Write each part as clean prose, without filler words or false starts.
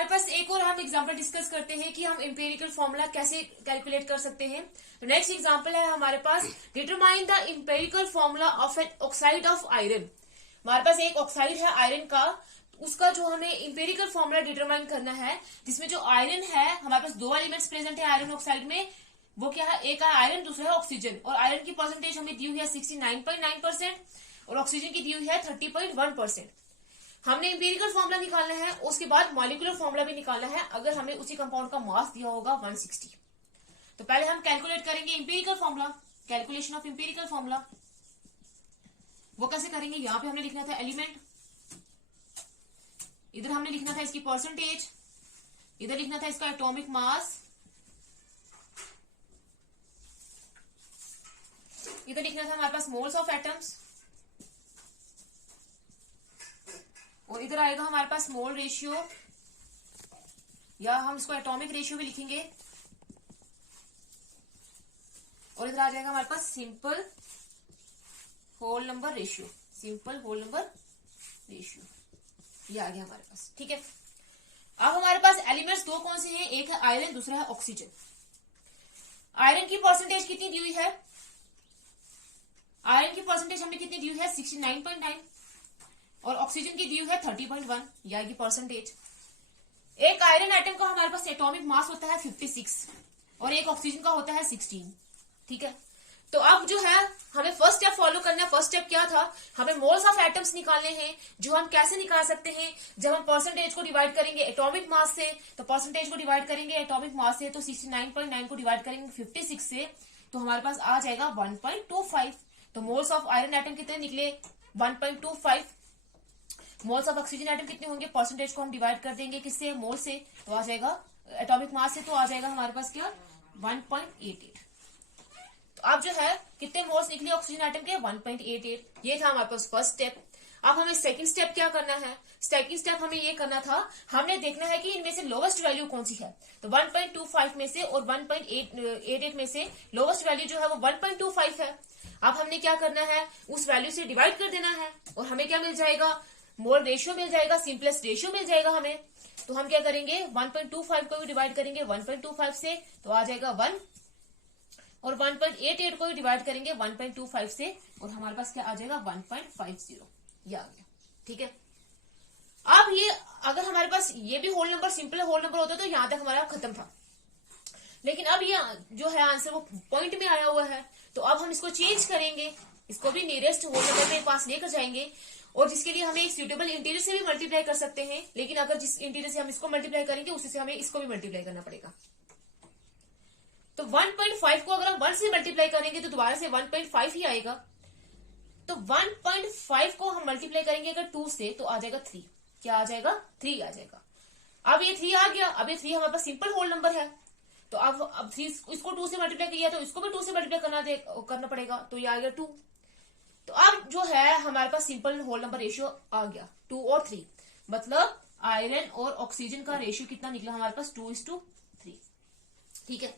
हमारे पास एक और हम एग्जांपल डिस्कस करते हैं कि हम एम्पिरिकल फॉर्मूला कैसे कैलकुलेट कर सकते हैं। तो नेक्स्ट एग्जांपल है हमारे पास, determine the empirical formula of an oxide of iron. हमारे पास एक ऑक्साइड है आयरन का, उसका जो हमें एम्पिरिकल फॉर्मूला डिटरमाइन करना है, जिसमें जो आयरन है, हमारे पास दो एलिमेंट्स प्रेजेंट है आयरन ऑक्साइड में। वो क्या है, एक है आयरन, दूसरा है ऑक्सीजन। और आयरन की परसेंटेज हमें दी हुई है 69.9% और ऑक्सीजन की दी हुई है 30.1%। हमने एम्पिरिकल फॉर्मूला निकालना है, उसके बाद मॉलिक्यूलर फॉर्मूला भी निकालना है अगर हमें उसी कंपाउंड का मास दिया होगा 160। तो पहले हम कैलकुलेट करेंगे empirical formula, calculation of empirical formula. वो कैसे करेंगे, यहां पे हमने लिखना था एलिमेंट, इधर हमने लिखना था इसकी परसेंटेज, इधर लिखना था इसका एटॉमिक मास, इधर लिखना था हमारे पास मोल्स ऑफ एटम्स, और इधर आएगा हमारे पास मोल रेशियो, या हम इसको एटॉमिक रेशियो भी लिखेंगे, और इधर आ जाएगा हमारे पास simple whole number ratio, simple whole number ratio, ये आ गया हमारे पास। ठीक है, अब हमारे पास एलिमेंट्स दो कौन से हैं, एक है आयरन, दूसरा है ऑक्सीजन। आयरन की परसेंटेज कितनी दी हुई है, आयरन की परसेंटेज हमने कितनी दी हुई है 69.9 और ऑक्सीजन की दी हुई है 30.1, या की परसेंटेज। एक आयरन एटम का हमारे पास एटॉमिक मास होता है 56 और एक ऑक्सीजन का होता है 16। ठीक है, तो अब जो है हमें फर्स्ट स्टेप फॉलो करना है। फर्स्ट स्टेप क्या था, हमें मोल्स ऑफ एटम्स निकालने हैं, जो हम कैसे निकाल सकते हैं, जब हम परसेंटेज को डिवाइड करेंगे एटॉमिक मास से, तो परसेंटेज को डिवाइड करेंगे एटॉमिक मास से, तो 69.9 को डिवाइड करेंगे 56 से, तो हमारे पास आ जाएगा 1.25। तो मोल्स ऑफ आयरन एटम कितने निकले, 1.25। मोल्स ऑफ ऑक्सीजन एटम कितने होंगे, परसेंटेज को हम डिवाइड कर देंगे किससे, मोल से, तो आ जाएगा एटॉमिक मास से, तो आ जाएगा हमारे पास क्या 1.88। तो अब जो है कितने मोल्स निकले ऑक्सीजन एटम के, 1.88। ये था हमारे पास फर्स्ट स्टेप। अब हमें सेकंड स्टेप क्या करना है, सेकंड स्टेप हमें ये करना था, हमने देखना है कि इनमें से लोवेस्ट वैल्यू कौन सी है। तो 1.25 में से और 1.88 में से लोवेस्ट वैल्यू जो है वो 1.25 है। अब हमने क्या करना है, उस वैल्यू से डिवाइड कर देना है और हमें क्या मिल जाएगा, मोल रेशियो मिल जाएगा, सिंपलेस्ट रेशियो मिल जाएगा हमें। तो हम क्या करेंगे, 1.25 को भी डिवाइड करेंगे 1.25 से, तो आ जाएगा 1, और 1.88 को भी डिवाइड करेंगे 1.25 से, और हमारे पास क्या आ जाएगा 1.50, ये आ गया। ठीक है, अब ये अगर हमारे पास ये भी whole number, simple whole number होता तो यहां तक हमारा खत्म था, लेकिन अब ये जो है आंसर वो पॉइंट में आया हुआ है, तो अब हम इसको चेंज करेंगे, इसको भी नियरेस्ट होल नंबर के पास लेकर जाएंगे, और जिसके लिए हमें एक सूटेबल इंटीरियर से भी मल्टीप्लाई कर सकते हैं, लेकिन अगर जिस इंटीरियर से हम इसको मल्टीप्लाई करेंगे उसी से हमें इसको भी मल्टीप्लाई करना पड़ेगा। तो 1.5 को अगर हम 1 से मल्टीप्लाई करेंगे तो दोबारा से 1.5 ही आएगा। तो 1.5 को हम मल्टीप्लाई करेंगे अगर 2 से, तो आ जाएगा 3। क्या आ जाएगा, 3 आ जाएगा। अब ये 3 आ गया, अब ये 3 हमारे पास सिंपल होल नंबर है, तो अब 3 इसको 2 से मल्टीप्लाई किया तो इसको भी 2 से मल्टीप्लाई करना पड़ेगा, तो ये आ गया 2। तो अब जो है हमारे पास सिंपल होल नंबर रेशियो आ गया 2 और 3, मतलब आयरन और ऑक्सीजन का रेशियो कितना निकला हमारे पास 2:3। ठीक है,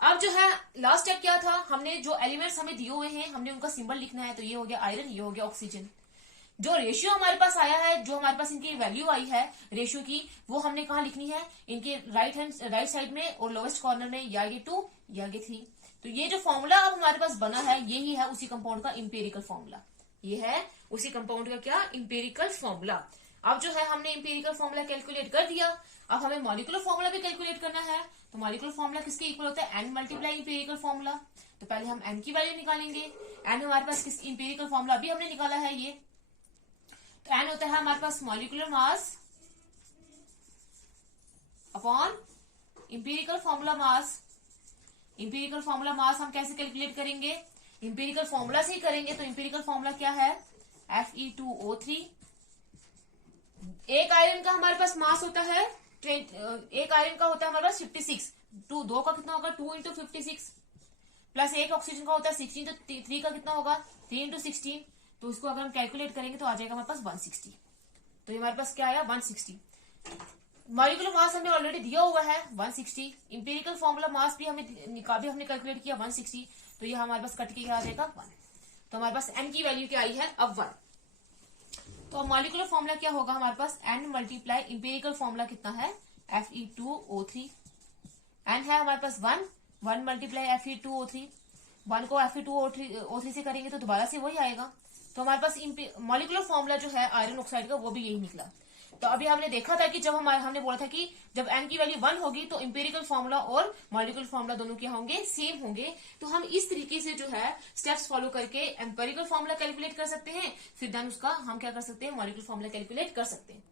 अब जो है लास्ट स्टेप क्या था, हमने जो एलिमेंट्स हमें दिए हुए हैं हमने उनका सिंबल लिखना है। तो ये हो गया आयरन, ये हो गया ऑक्सीजन। जो रेशियो हमारे पास आया है, जो हमारे पास इनकी वैल्यू आई है रेशियो की, वो हमने कहाँ लिखनी है, इनके राइट साइड में और लोवेस्ट कॉर्नर में, या ये 2 या ये 3। तो ये जो फॉर्मूला अब हमारे पास बना है, यही है उसी कंपाउंड का इंपेरिकल फॉर्मूला। ये है उसी कंपाउंड का क्या, इंपेरिकल फॉर्मूला। अब जो है हमने इंपेरिकल फॉर्मूला कैलकुलेट कर दिया, अब हमें मॉलिक्यूलर फॉर्मूला भी कैलकुलेट करना है। तो मॉलिक्यूलर फॉर्मूला किसके इक्वल होता है, n मल्टीप्लाई इंपेरिकल फॉर्मूला। तो पहले हम n की वैल्यू निकालेंगे। n हमारे पास किस इंपेरिकल फॉर्मूला अभी हमने निकाला है ये, तो n होता है हमारे पास molecular mass upon empirical formula mass. Empirical formula mass हम कैसे कैलकुलेट करेंगे, इंपेरिकल फॉर्मूला से ही करेंगे। तो इंपेरिकल फॉर्मूला क्या है, Fe2O3। एक आयरन का हमारे पास मास होता है, एक आयरन का होता है हमारे पास 56, 2 का कितना होगा 2 × 56, प्लस एक ऑक्सीजन का होता है 16, तो 3 का कितना होगा 3 × 16। तो इसको अगर हम कैलकुलेट करेंगे तो आ जाएगा हमारे पास 160। तो ये हमारे पास क्या आया 160। मॉलिक्यूलर मास हमें ऑलरेडी दिया हुआ है 160, इंपेरिकल फॉर्मूला मास भी हमने कैलकुलेट किया 160, तो ये हमारे पास कट के क्या आ जाएगा 1। तो हमारे पास n की वैल्यू क्या आई है अब 1। तो मॉलिक्यूलर फॉर्मूला क्या होगा हमारे पास, n मल्टीप्लाई इंपेरिकल फॉर्मूला कितना है Fe2O3 एन है हमारे पास 1 मल्टीप्लाई Fe2O3, 1 को Fe2O3 से करेंगे तो दोबारा से वही आएगा। तो हमारे पास मॉलिकुलर फॉर्मूला जो है आयरन ऑक्साइड का वो भी यही निकला। तो अभी हमने देखा था कि जब हमने बोला था कि जब n की वैल्यू 1 होगी तो इंपेरिकल फॉर्मूला और मॉलिकुलर फॉर्मूला दोनों के होंगे सेम होंगे। तो हम इस तरीके से जो है स्टेप्स फॉलो करके एम्पेरिकल फॉर्मूला कैलकुलेट कर सकते हैं, फिर देन उसका हम क्या कर सकते हैं, मॉलिकुलर फॉर्मूला कैलकुलेट कर सकते हैं।